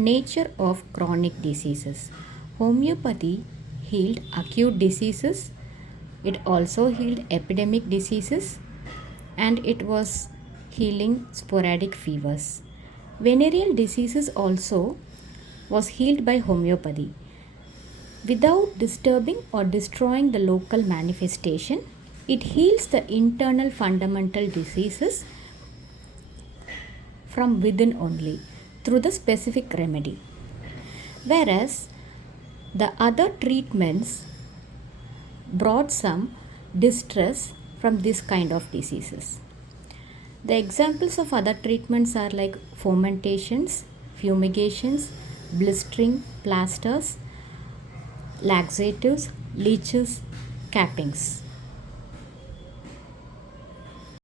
Nature of chronic diseases. Homeopathy healed acute diseases, it also healed epidemic diseases, and it was healing sporadic fevers. Venereal diseases also was healed by homeopathy without disturbing or destroying the local manifestation. It heals the internal fundamental diseases from within only through the specific remedy. Whereas the other treatments brought some distress from this kind of diseases. The examples of other treatments are like fomentations, fumigations, blistering, plasters, laxatives, leeches, cappings.